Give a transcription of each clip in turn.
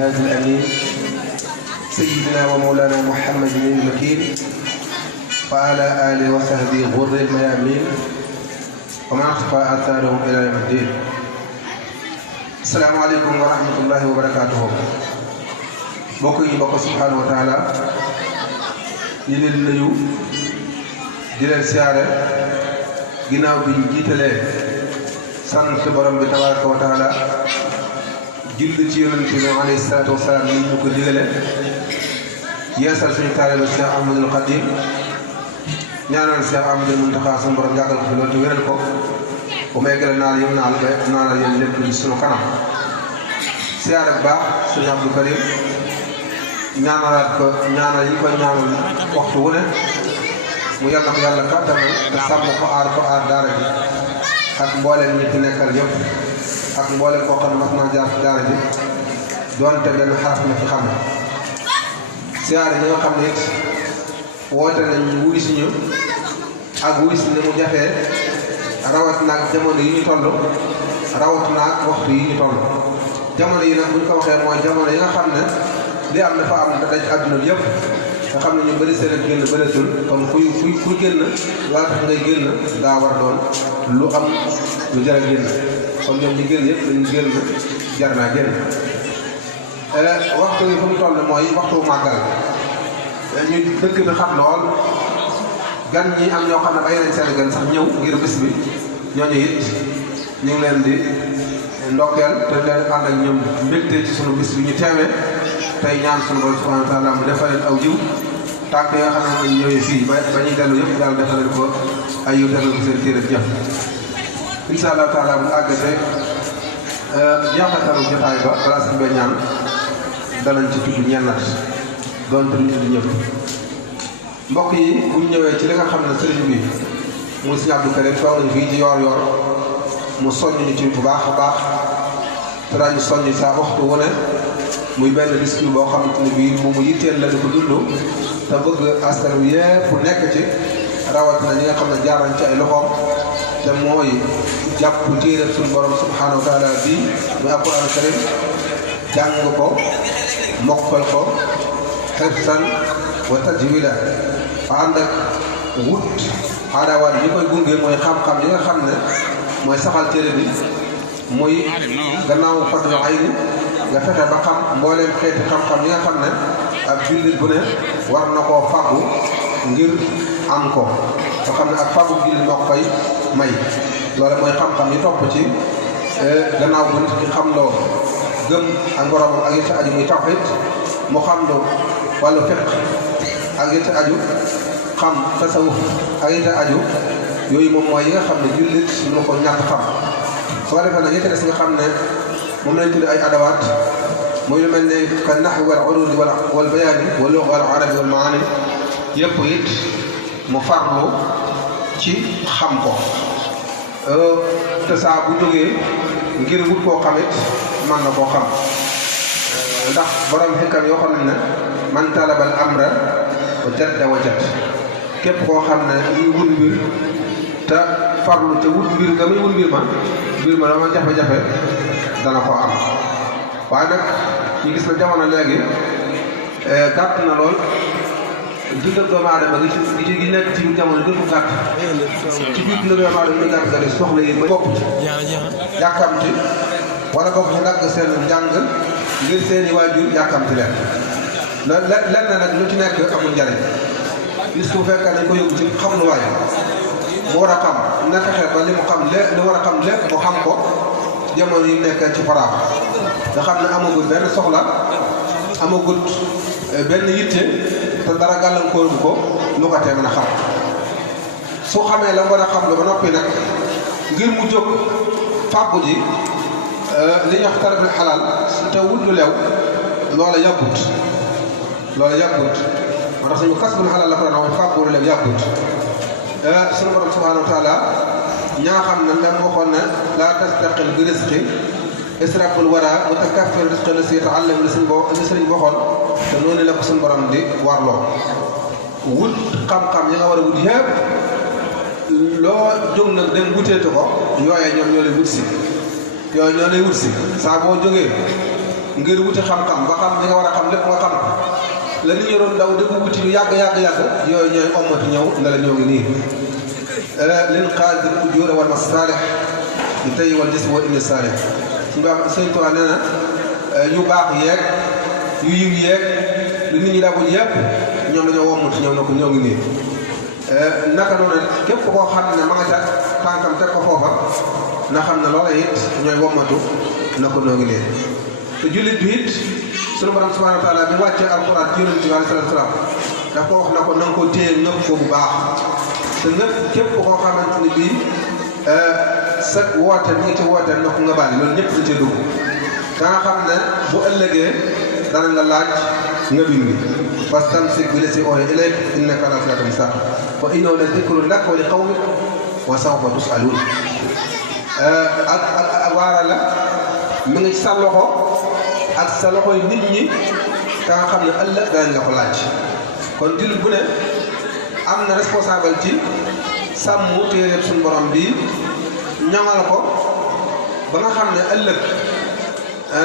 الهادي الأمين سيدنا ومولانا محمد المكين وعلى آله وصحبه غر الميامين ومن اقتفى آثارهم إلى يوم الدين. السلام عليكم ورحمة الله وبركاته. mbokk yi bokk subhanahu wa taala ñu leen nuyu di leen siyaare ginnaaw bi ñu jiitalee sant borom bi tabaraka wa taala julli ci yonent bi alayhi salaatu wasalaam ni ñu ko digale yeesal suñu taalibe Cheikh Ahmadul Khadim ñaanal Cheikh Ahmadul Muntaxa suñu borom yàggal ko fi loolu te wéral ko bu may gële naal yëm naal ba naanal yéen lépp ci suñu kanam siyaare bu baax suñu Abdou Karim ñaanalaat ko ñaanal yi ko ñaanal waxtu wu ne mu yàlla ko yàlla kattanal te sàmm ko aar daara ji ak mbooleem ñi fi nekkal yëpp ak mbooleem koo xam ne mas naa jaar ci daara ji doonte benn xaraf na fi xam siyaare ñi nga xam ne it woote nañ wuy si ñu ak wuy si ni mu jafee rawat naag jamono yi ñu toll rawat naag waxtu yi ñu toll jamono yi nag bu ñu ko waxee mooy jamono yi nga xam ne li am dafa am daj àdduna bi yëpp nga xam ne ñu bëri seen ak génn bëreetul kon kuy génn laa tax ngay génn daa war doon lu am lu jar a génn kon ñoom ñi génn yëpp dañu génn jar naa génn waxtu yi fu mu toll mooy waxtu màggal ñu dëkk bi xam lool gan ñi am ñoo xam ne bay nañ seen gan sax ñëw ngir bis bi ñooñu it ñu ngi leen di ndokkeel te leen ànd ak ñoom mbégte ci sunu bis bi ñu teewee tey ñaan sunu borom subhanahu wa taala mu defal leen aw jiw tànk yi nga xam ne mooy ñëwee fii ba ñuy dellu yëpp yàlla defal leen ko ay yiw defal ko seen téere jëf incha allah taala bu àggatee jeexatalu jotaay ba balaa suñ bay ñaan danañ ci tudd ñennat doon te ñu tudd ñëpp mbokk yi bu ñu ñëwee ci li nga xam ne sëriñ bi muy Sëriñ Abdou Karim toog nañ fii ci yoor mu soññ ñu ci bu baax a baax te daañu soññ saa waxtu wu ne muy benn discours boo xamante ne bii moom mu yitteel la di ko dund te bëgg askan wi yépp nekk ci rawatina ñi nga xam ne jaar nañ ci ay loxoom te mooy jàpp téere suñu borom subhanahu wa taala bii muy alquran karim jàng ko mokkal ko xifsan wa tajwida ànd ak wut aadawaat yi koy gunge mooy xam-xam yi nga xam ne mooy saxal téere bi muy gannaaw fadlu ayni nga fexe ba xam mbooleem xeeti xam-xam yi nga xam ne ak jullit bu ne war na koo fàggu ngir am ko nga xam ne ak fàggu jullit moo ko koy may loolu mooy xam-xam yi topp ci gannaaw bu nit ki xam loo gëm ak boromam ak yëpp aju muy tawhid mu xam loo wàllu fiq ak yëpp aju xam tasawuf ak yëpp aju yooyu moom mooy yi nga xam ne jullit mënu ko ñàkk xam soo defee nag yëpp des nga xam ne moom lañ tudd ay adawaat muy lu mel ne ka naxwi wal urudi wal bayaani wal lugha wal arabi wal maani yëpp it mu farlu ci xam ko te saa bu jógee ngir wut koo xamit man na koo xam ndax borom xikam yoo xam ne man talabal amra wa jadda wajad képp koo xam ne muy wut mbir te farlu te wut mbir nga muy wut mbir ma dama jafe-jafe dana ko am waaye nag ñu gis na jamono léegi gàtt na lool dundal doomu aadama gi nekk ci jamono gën ko gàtt ci biir dundal doomu aadama gi gàtt gàtt soxla yi ba bopp ci yàkkamti wala bopp ci dagg seen njàng ngir seeni waajur yàkkamti leen lenn nag lu ci nekk amul njariñ gis ku fekkee dañ ko yóbbu ci xam lu waay mu war a xam na fexe ba li mu xam lépp li war a xam lépp mu xam ko jamono yi nekk ci faraam nga xam ne amagul benn soxla amagul benn yitte te dara gàllankooru ko lu ko tee mën a xam su xamee la war a xam lu ba noppi nag ngir mu jóg fàggu ji li ñuy wax talabul xalaal te wut lu lew loola yàggut moo tax suñu kasbul xalaal la ko daan wax fàggu lu lew yàggut suñu borom subhanahu wa taala ñaa xam ne même waxoon ne laa tastaqil bi risqi israful wara mutakaffir risqi la si taallam li sëriñ waxoon te noonu la ko suñu borom di warloo wut xam-xam yi nga war a wut yëpp loo jóg nag dem wuteetu ko yooyee ñoom ñoo lay wut si saa boo jógee ngir wuti xam-xam ba xam li nga war a xam lépp nga xam la nit ñi doon daw di ko wuti lu yàgg yooyu ñooy ommatu ñëw ne la ñoo ngi nii lin qaadil ujuura wal masaalih di tey wal jism wa inni saalih suñu baax sëñ Tuubaa nee na yu baax yeeg yu yiw yeeg lu nit ñi daawul yëpp ñoom dañoo wommatu ñëw na ko ñoo ngi nii naka noonu képp koo xam ne ma nga ca tànkam teg ko foofa na xam ne loola it ñooy wommatu na ko noo ngi nii te jullit bi it sunu borom subhanahu wa taala bi wàccee alquran ci yonent bi alayhi salaatu salaam daf ko wax na ko na nga ko téye nëpp ko bu baax te nëpp képp koo xamante ni bii sa woote ñi ci woote na ko nga baal loolu ñëpp da cee dugg da nga xam ne bu ëllëgee danañ la laaj nga bind fastamsik bi lazii uuhiya ilayk innaka alaa siraatin mustaqiim wa innahu la zikrun laka wa li qawmika wa sawfa tus'aluun ak waara la mi ngi ci sa loxo ak sa loxo yi nit ñi ka nga xam ne ëllëg danañ la ko laaj kon jullit bu ne am na responsable ci sàmm téeréb suñu borom bi ñoŋal ko ba nga xam ne ëllëg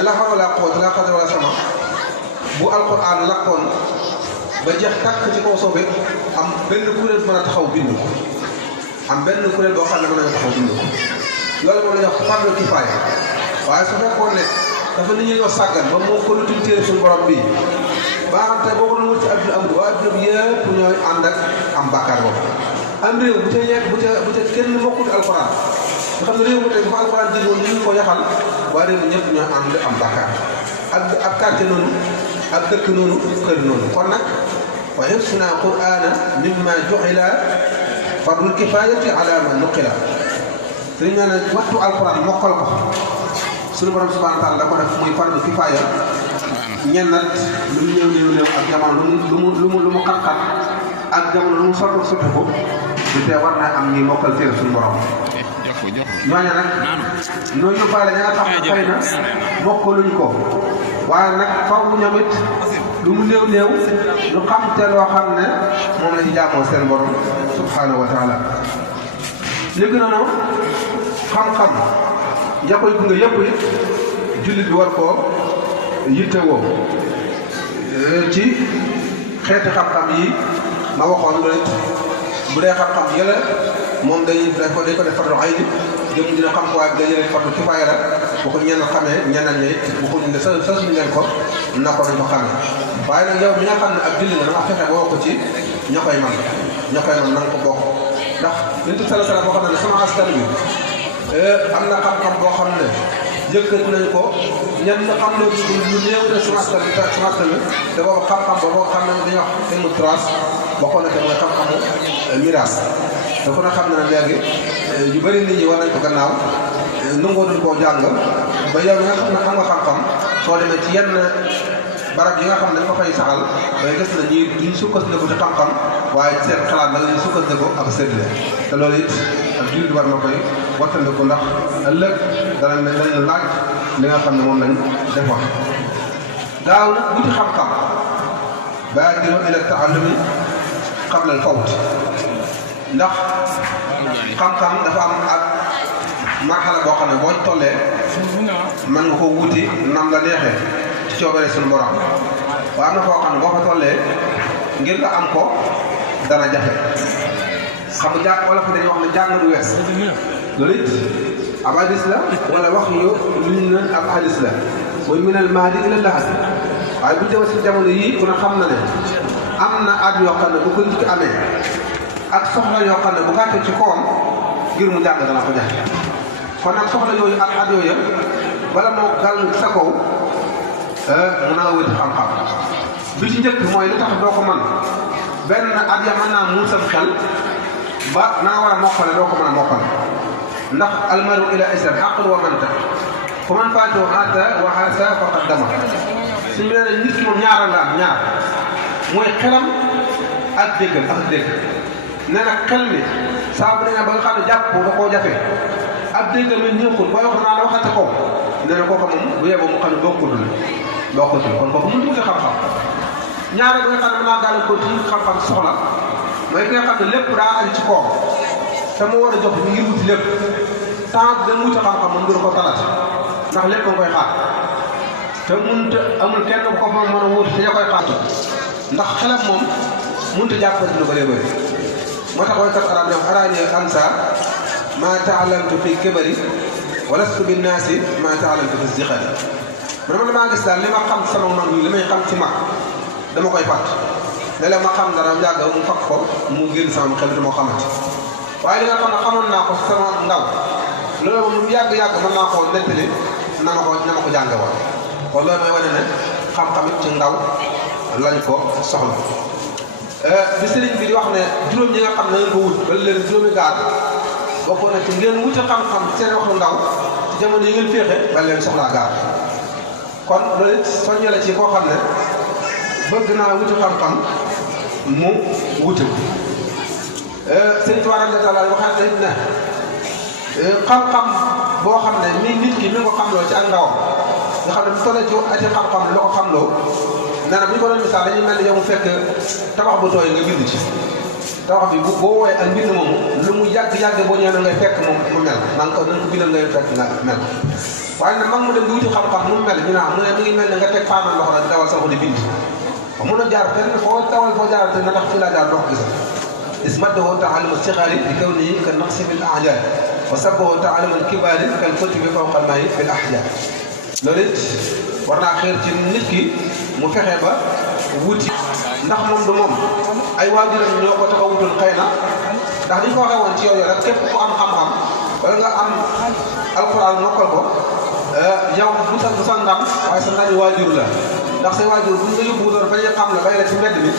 la hawla wala quwwata illa billah wala sama bu alquran lakkoon ba jeex tàkk ci kaw suuf am benn kuréel mën a taxaw bind ko am benn kuréel boo xam ne mën nañu taxaw bind ko loolu moom la ñuy wax fardu kifaaya waaye su fekkoon ne dafa nit ñi ñoo sàggan ba moo ko lutuñ téere suñu borom bi ba xam te boo ko doon wut ci adduna amul waa adduna bi yëpp ñooy ànd ak am bàkkaar boobu am réew bu ca yegg bu ca kenn mokkul alquran nga xam ne réew mu tey bu fa alquran jël woon ñu ko yaxal waa réew mi ñëpp ñooy ànd am bàkkaar ak quartier noonu ak dëkk noonu kër noonu kon nag wa hifzuna qur'ana mimma ju'ila fardul kifayati ala man nuqila sëñ nee na wattu alquran mokkal ko suñu borom subhanahu wa taala da ko def muy fardu kifaaya ñenn nag lu mu néew ak jamono lu mu xat-xat ak jamono lu mu sotti ko du tee war naa am ñuy mokkal téere suñu borom ñooñu nag ñoo yóbbaale ña nga xam ne xëy na mokkaluñ ko waaye nag faw mu ñoom it lu mu néew lu xam te loo xam ne moom la ñu jaamoo seen borom subhanahu wa taala li gën a noonu xam-xam ja koy gunge yëpp it jullit bi war koo yittewoo ci xeeti xam-xam yi ma waxoon loolu it bu dee xam-xam yële moom dañ ko def fardu ayni jëm dina xam ko waaye bi dañu leen fardu kifaaya la bu ko ñenn xamee ñeneen ñi bu ko sa suñu leen ko na ko nañ ko xamee waaye nag yow mi nga xam ne ak julli nga dama fexe boo ko ci ña koy man na nga ko bokk ndax yonent bi sala boo xam ne sama askan bi am na xam-xam boo xam ne yëkkati nañ ko ñenn xam ne lu néew ne sama askan bi te boobu xam-xam boobu xam ne dañuy wax ilmu turaas bokkoon na te mooy xam-xamu miraas te ku ne xam ne léegi yu bëri nit ñi war nañ ko gannaaw nangoo duñ koo jàng ba yow nga xam ne am nga xam-xam soo demee ci yenn barab yi nga xam ne dañ ko fay saxal day gis na ñi duñ sukkandiku ci xam-xam waaye seen xalaat la ñuy sukkandiku ak séddale te loolu it ak jullit war na koy wattandiku ndax ëllëg danañ laaj li nga xam ne moom lañ defoon gaaw nag wuti xam-xam baadiru ila taallumi qabla al fawt ndax xam-xam dafa am ak marxala boo xam ne boo tollee mën nga ko wuti nam la neexee ci coobare suñu borom waaye am na foo xam ne boo fa tollee ngir nga am ko dana jafe xam nga wala fi dañuy wax ne jàng du wees loolu it ab hadis la wala wax yu lu ñu naan ab hadis la mooy minal mahdi ila lahad waaye bu jëma si jamono yii ku ne xam na ne am na at yoo xam ne bu ko nit ki amee ak soxla yoo xam ne bu gàttee ci kawam ngir mu jàng dana ko jafe kon nag soxla yooyu ak at yooyu bala moo gàll sa kaw mën naa wëti xam-xam bi ci njëkk mooy li tax doo ko mën benn at ya mën naa muusam xel ba naa war a mokkale doo ko mën a mokkale ndax almaru ila islam aql wa mantiq fa man faatahu ata wa haasa faqad dama suñu nee ne nit ki moom ñaara nga am ñaar mooy xelam ak déggal ak dégg nee na xel mi saa bu demee ba nga xam ne jàpp da koo jafe ak déggal mi ñëwul booy wax naa la waxate ko nee na kooku moom bu yeboo mu xam ne bokkutul kon kooku mënut wuti xam-xam ñaare bi nga xam ne mën naa gàllankoor ci xam-xam soxla mooy ki nga xam ne lépp daa aju ci koom te mu war a jox ngir wuti lépp temps da wuti xam-xam moom du ko talat ndax lépp nga koy xaar te amul kenn ko fa mën a wut te ña koy xaatu ndax xelam moom mënut a jàppale lu bëree bëri moo tax waykat arab ne araani ansa ma taalamtu fi kibari walastu binnaasi ma taalamtu fi zixari man damaa gis daal li ma xam sama mag yi li may xam ci mag dama koy fàtt léeg-léeg ma xam dara yàgg mu fakk ko mu génn sama xel dama xamante waaye li nga xam ne xamoon naa ko sama ndaw loolu moom lu yàgg-yàgg mën naa koo nettali na ma ko jànge woon kon loolu mooy wane ne xam-xam it ci ndaw lañ ko soxla bi sëriñ bi di wax ne juróom ñi nga xam ne ngeen ko wut wala leen juróomi gaar bokkoon na ci ngeen wuti xam-xam seen waxu ndaw ci jamono yi ngeen féexe wala leen soxlaa gaar kon loolu it soññe la ci koo xam ne bëgg naa wuti xam-xam mu wuti ko sëriñ Tuubaa radiyallaahu taala waxaat na it ne xam-xam boo xam ne nit ki mi ngi ko xamloo ci ak ndawam nga xam ne bu tollee ci ati xam-xam la ko xamloo nee na bu ñu ko doon misaal dañuy mel ni yow mu fekk tabax bu tooy nga bind ci tabax bi boo woowee ak mbind moomu lu mu yàgg boo ñëwee ngay fekk moom mu mel na nga ko bindal ngay fekk nga mel waaye nag mag mu dem di wuti xam-xam mu mel ñu naan mu ne mi ngi mel ne nga teg paanal loxo rek dawal sa ko di bind mun a jaar fenn foo tawal foo jaarate na tax fii laa jaar dox gisa ismaddahu ta'alluma sixaari di kaw nii ka naqsi bil ahjaar wa sabbahu ta'alluma kibaari kal kutubi fawqa al-maa'i fil ahjaar loolu it war naa xeer ci nit ki mu fexe ba wuti ndax moom du moom ay waajuram ñoo ko tax a wutul xëy na ndax li ñu ko waxee woon ci yow rek képp ku am xam-xam wala nga am alxuraan mokkal ko yow bu sa ndam waaye sa ndami waajur la ndax say waajur bu ñu la yóbbu wutoon ba ñuy xam la bay la ci mbedd mi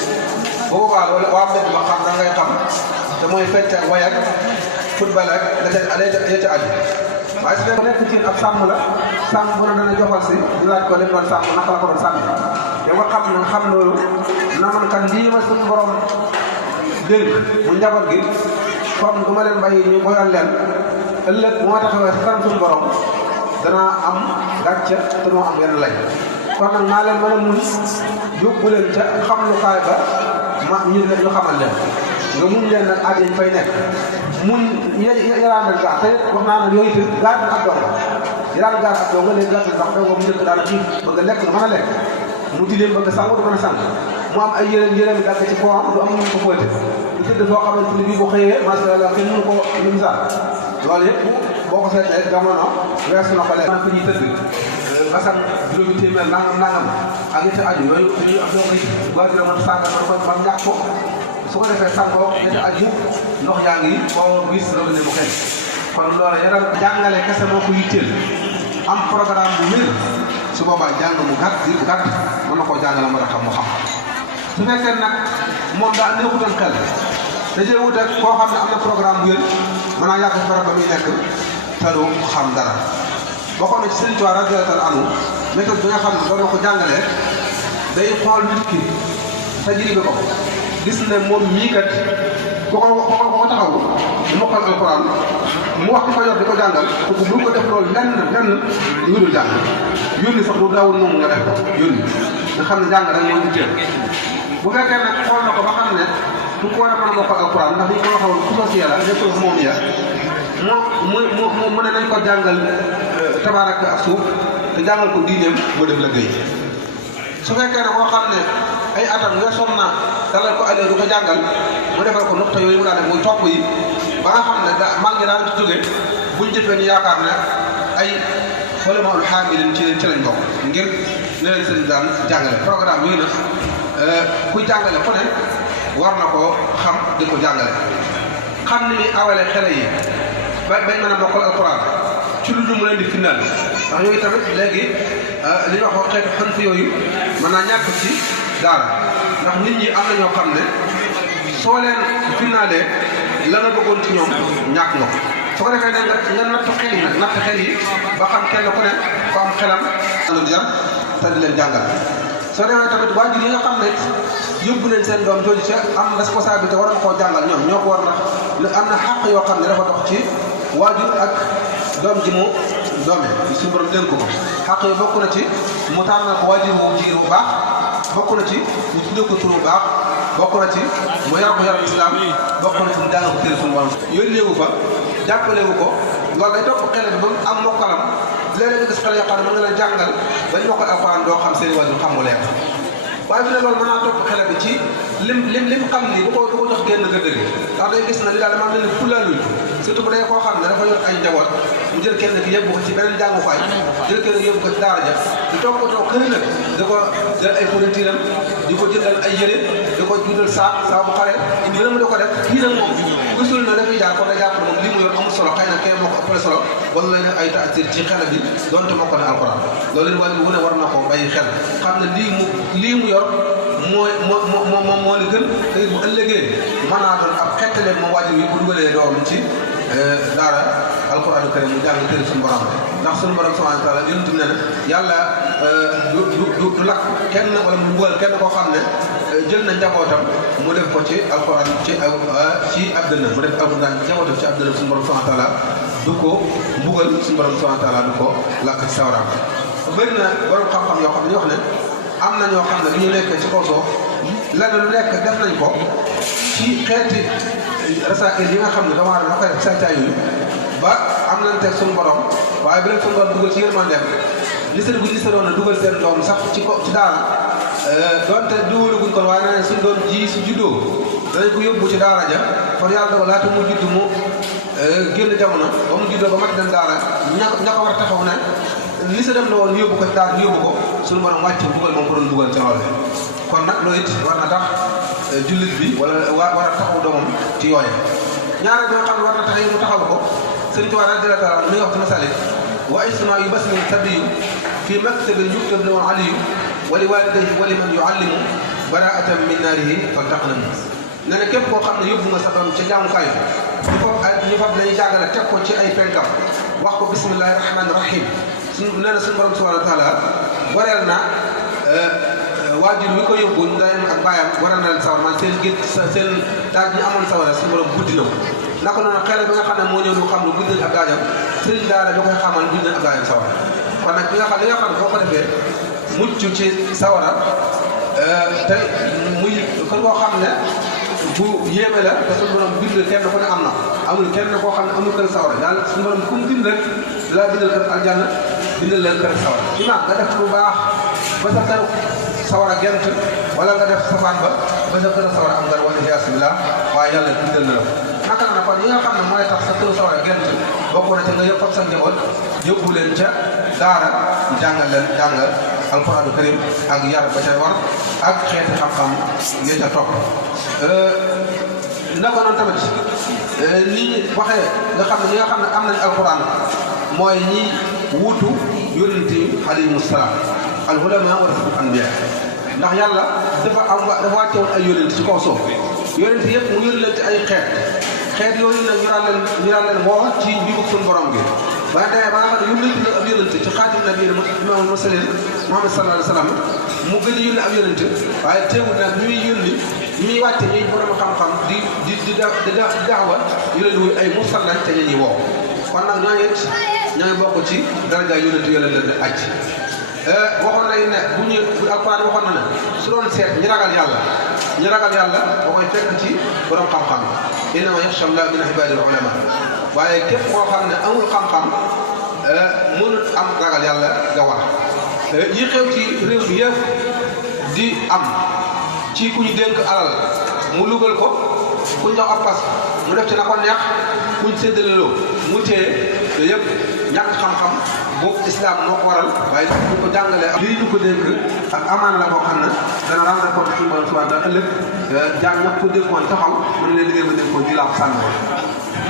bu boobaa loolu waa mbedd ma xam da ngay xam te mooy fecc ak way ak football ak da ca aju waaye su dee nekk ci ab sàmm la sàmm bu ne dana joxal si di laaj ko leen doon sàmm naka la ko doon sàmm yow nga xam loolu na man kan lii ma suñu borom dénk mu njaboot gi comme du ma leen bàyyi ñu boyal leen ëllëg bu ma taxawee si kanam suñu borom danaa am gàcce te moo am yenn lay kon nag naa leen mën a mun yóbbu leen ca xam lu kaay ba ma ñu xamal leen nga mun leen nag aaj yi fay nekk mun yaraan ak gaar te wax naa ne yooyu tamit gaar ak doom yaraan gaar ak doom nga léegi gàtt ndax doom mu njëkk daal xiif bëgg a lekk du mën a lekk mu tilim bëgg a sangu du mën a sang mu am ay yéreem dagg ci koo am du am ñu ko fóote du tëdd foo xamante ni bii bu xëyee macha allah kenn mënu ko lu misaal loolu yëpp boo ko seetee jamono weesu na ko leen man fi ñuy tëdd asan juróomi téeméer nangam ak ñetti aju yooyu ak ñoo koy waajur mën sàngal ba ñàkk ko su ko defee sàngoo ñetti aju ndox yaa ngi boo gis loolu ne mu xëy kon loolu yaram jàngale kese moo ko yitteel am programme bu wér su boobaa jàng mu gàtt mën na koo jàngale mën a xam mu xam su fekkee nag moom daa nekkutoon xel dajee wut ak koo xam ne am na programme bu wér mën naa yàgg ci barab ba muy nekk te du xam dara bokkoon na ci Sëriñ Tuubaa radiyallaahu anhu méthode bi nga xam ne doon na ko jàngalee day xool nit ki tajribe ko gis ne moom ñii kat ko taxaw mu mokkal alxuraan mu wax di ko yor di ko jàngal kooku bu ko def loolu lenn lu dul jàng yónni sax du daawul moom nga def ko yónni nga xam ne jàng rek moo ñu teel bu fekkee nag xool na ko ba xam ne du ko war a mën a mokkal alxuraan ndax li ko waxoon xusuusiya la nekkul moom ya mu ne nañ ko jàngal tabarak ak suuf te jàngal ko diineem mu dem liggéey su fekkee ne koo xam ne ay atam nga sonn na dalal ko allee du ko jàngal mu defal ko noxta yooyu mu daan def muy topp yi ba nga xam ne maa ngi daan ci jóge buñ jëfee ñu yaakaar ne ay xolamaul xaamilin ci lañ bokk ngir ne leen seen daan jàngale programme yooyu nag kuy jàngale ku ne war na koo xam di ko jàngale xam ni muy awale xale yi bañ mën a bokkal alquran ci lu mu leen di final ndax yooyu tamit léegi li ñu wax xeetu xën fi yooyu mën naa ñàkk ci daara ndax nit ñi am na ñoo xam ne soo leen finaalee la nga bëggoon ci ñoom ñàkk nga ko su ko defee ne nga natt xel yi nag natt xel yi ba xam kenn ku ne ko am xelam leen yar te di leen jàngal soo demee tamit waajur yi nga xam ne yóbbu leen seen doom jooju ca am responsabilité war na koo jàngal ñoom ñoo ko war na am na xàq yoo xam ne dafa dox ci waajur ak doom ji mu doome suñu borom dénk ko xàq yi bokk na ci mu tànnal ko waajur bu jigéen bu baax bokk na ci mu tuddee ko tur bu baax bokk na ci mu yar ko yaram islam bokk na ci mu jàngal ko téléphone borom yónneewu fa jàppalewu ko loolu day topp xele bi ba mu am mokkalam léeg-léeg nga gis xale yoo xam ne mën nga leen jàngal bañ mokkal alxuraan doo xam seen wàllu xam mu leer waaye fi ne loolu mën naa topp xale bi ci lim xam ni du ko jox génn gëdd gi ndax day gis na li daal dama mel ni fulaaluñ surtout bu dee koo xam ne dafa yor ay njaboot mu jël kenn ki yóbbu ko ci beneen jàngukaay jël kenn yóbbu ko ci daara ja di toppatoo kër nag di ko jël ay fournituram di ko jëndal ay yére di ko juddal saa bu xare dina mu di ko def kii nag moom gisul na dafay jaar kon da jàpp moom lii mu yor amul solo xëy na kay moo ko ëppale solo wala lay def ay taasir ci xel bi donte moo ko ne alxuraan loolu leen wàllu wu ne war na ko bàyyi xel xam ne lii mu yor moo li gën te bu ëllëgee mën naa doon ab xettale moom waajur yi bu dugalee doom ci daara alxuraanu karim mu jàng tëri suñu borom ndax suñu borom subhanahu wa taala yonent bi ne na yàlla du lakk kenn wala mu dugal kenn koo xam ne jël na njabootam mu def ko ci alxuraan ci ab dënn mu def alxuraan njabootam ci ab dënn suñu borom subhanahu wa taala du ko mbugal suñu borom subhanahu wa taala du ko lakk ci sawaraam bëri na borom xam-xam yoo xam ne wax ne am na ñoo xam ne bi ñu nekkee ci kaw suuf lenn lu nekk def nañ ko ci xeeti rasaa'il yi nga xam ne doomu aadama koy def saytaay yooyu ba am nañ teg suñu borom waaye bi leen suñu borom dugal ci yërmandeem nisar gu nisaroon na dugal seen doom sax ci daara donte dugaluguñ kon waaye nee suñ doom ji su juddoo danañ ko yóbbu ci daara ja kon yàlla dogal laata mu judd mu génn jamono ba mu juddoo ba mat dem daara ña ko war a taxaw ne li sa dem la woon yóbbu ko ci daara yóbbu ko suñu borom wàcc dugal moom ko doon dugal ci loolu kon nag loolu it war na tax jullit bi wala war a taxaw doomam ci yooye ñaareel boo xam ne war na tax mu taxaw ko sëriñ Tuubaa radiyallaahu taala mi ngi wax ci masalik wa isma yu basmi sabiyu fi maktabin yuktab lahu aliyu wa li walidayhi wa liman yuallimu baraatan min naarihi faltaqnamu nee na képp koo xam ne yóbbu nga sa doom ca jaamukaay ñu fab lañuy jàngale teg ko ci ay penkam wax ko bismillahi rahmaani rahim nee na suñu borom subhanahu wa taala wareel na waajur wi ko yóbbu ndeyam ak baayam waral na leen sawar man seen gét seen daaj ñu amoon sawara suñu borom buddi na ko naka noonu xale bi nga xam ne moo ñëw lu xam ne buddi nañ ab daajam sëriñ daara bi koy xamal buddi nañ ab daajam sawara kon nag li nga xam ne boo ko defee mucc ci sawara te muy kon koo xam ne bu yéeme la te suñu borom bind kenn ku ne am na amul kenn koo xam ne amul kër sawara daal suñu borom ku mu bind rek dalaa bindal kër aljanna bindal leen kër sawara imaam nga def lu baax ba sa kër sawara gent wala nga def safaan ba sa kër sawara am ngar wala iyaasu billaah waaye yàlla bindal na la naka na kon yi nga xam ne mooy tax sa kër sawara gent bokk na ca nga yëpp ak sa njaboot yóbbu leen ca daara jàngal alquraanu karim ak yar ba ca war ak xeeti xam-xam ne ca topp naka noonu tamit ni waxee nga xam ne ñi nga xam ne am nañ alquran mooy ñi wuutu yonent yi alayhimu salaam al ulamaa warasatul anbiyaa ndax yàlla dafa wàccewoon ay yonent ci kaw suuf yonent yëpp mu yónni leen ci ay xeet yooyu nag ñu daan leen woo ci njubug suñu borom gi ba nga demee ba nga xam ne yónni na ab yonent ci xaatim nabiyyiin imaamul mursaliin Muhammad sallallahu alayhi wa sallam mu gën a yónni ab yonent waaye teewul nag ñuy yónni ñuy wàcce ñuy borom xam-xam di daawa yu leen wuy ay mursal lañ te ñuy woo kon nag ñoo it ñoo ngi bokk ci daraja yonent yoo leen di aj waxoon nañ ne bu alquran waxoon na ne su doon seet ñi ragal yàlla boo koy fekk ci borom xam-xam innamaa yaxsha llaaha min ibaadihi ulamaa waaye képp koo xam ne amul xam-xam mënut am ragal yàlla nga war yi xew ci réew mi yëpp di am ci ku ñu dénk alal mu lugal ko ku ñu jox ab pas mu def ci na ko neex ku ñu séddaleloo mu téye yooyu yëpp ñàkk xam-xam boobu islam moo ko waral waaye bu ko jàngalee lii ñu ko dénk ak amaan la boo xam ne dana rendre compte suñu borom subhanahu wa taala ëllëg jàng ñëpp ko dénkoon taxaw mën leen liggéey ba dénkoon di laa ko sànni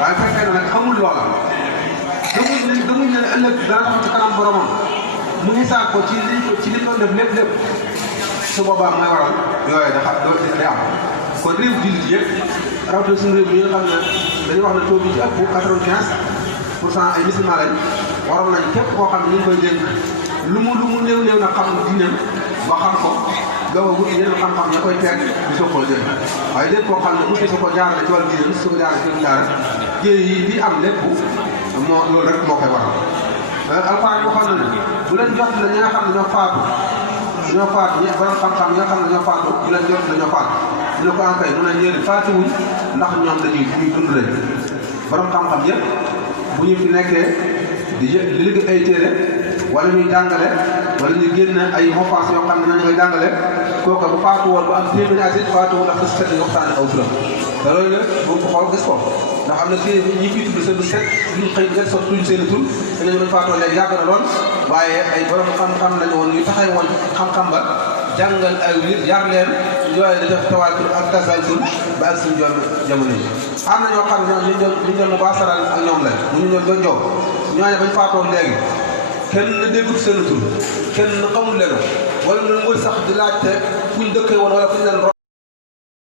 waaye fekkee ne nag xamul loola gëmuñ ne ëllëg dana taxaw ci kanam boromam mu xisaab ko ci li doon def lépp su boobaa mooy waral yooyu day am kon réew jullit yëpp rawatina suñu réew mi nga xam ne dañuy wax ne taux bi ci ëpp 95% ay musulman lañ waroon nañ képp koo xam ne ñu ngi koy dénk lu mu néew na xam diineem ba xam ko doo wut yeneen xam-xam ña koy teg di soog koo dénk waaye dénk koo xam ne mu su ko jaarale ci wàllu diine su ko jaarale ci daara jéey yi di am lépp loolu rek moo koy waral alxuraan waxoon na ne bu leen jot la ñi nga xam ne ñoo faatu ñi borom xam-xam ñi nga xam ne ñoo faatu bu leen jot la ñoo faatu ñu ne ko ankay mu ne ñeenti faatuwuñ ndax ñoom dañuy dund lañ borom xam-xam yëpp bu ñu fi nekkee di liggéey ay téere wala ñuy jàngale wala ñu génn ay conférences yoo xam ne nañu ngay jàngale kooka bu faatu woon ba am téeméeri at it faatu woon ndax bés set ñu waxtaane aw turam te loolu nag bu ko xool gis ko ndax am na kii ñi fiy tudd seen bés set duñ xëy rek sot tuñ seen i tur dañu doon faatoo léegi yàgg na lool waaye ay borom xam-xam lañu woon yu taxay woon xam-xam ba jàngal ay nit yar leen yooyu da def tawaatur ak tasalsul ba ak suñu jamono yi am na ñoo xam ne ñoom ñu doon mu baasaral ak ñoom la mu ñu doon jonjoo ñooñu bañ faatoo léegi kenn déggul seen tur kenn xamul leen wala ñu wër sax di laajte fuñ dëkkee woon wala fuñ leen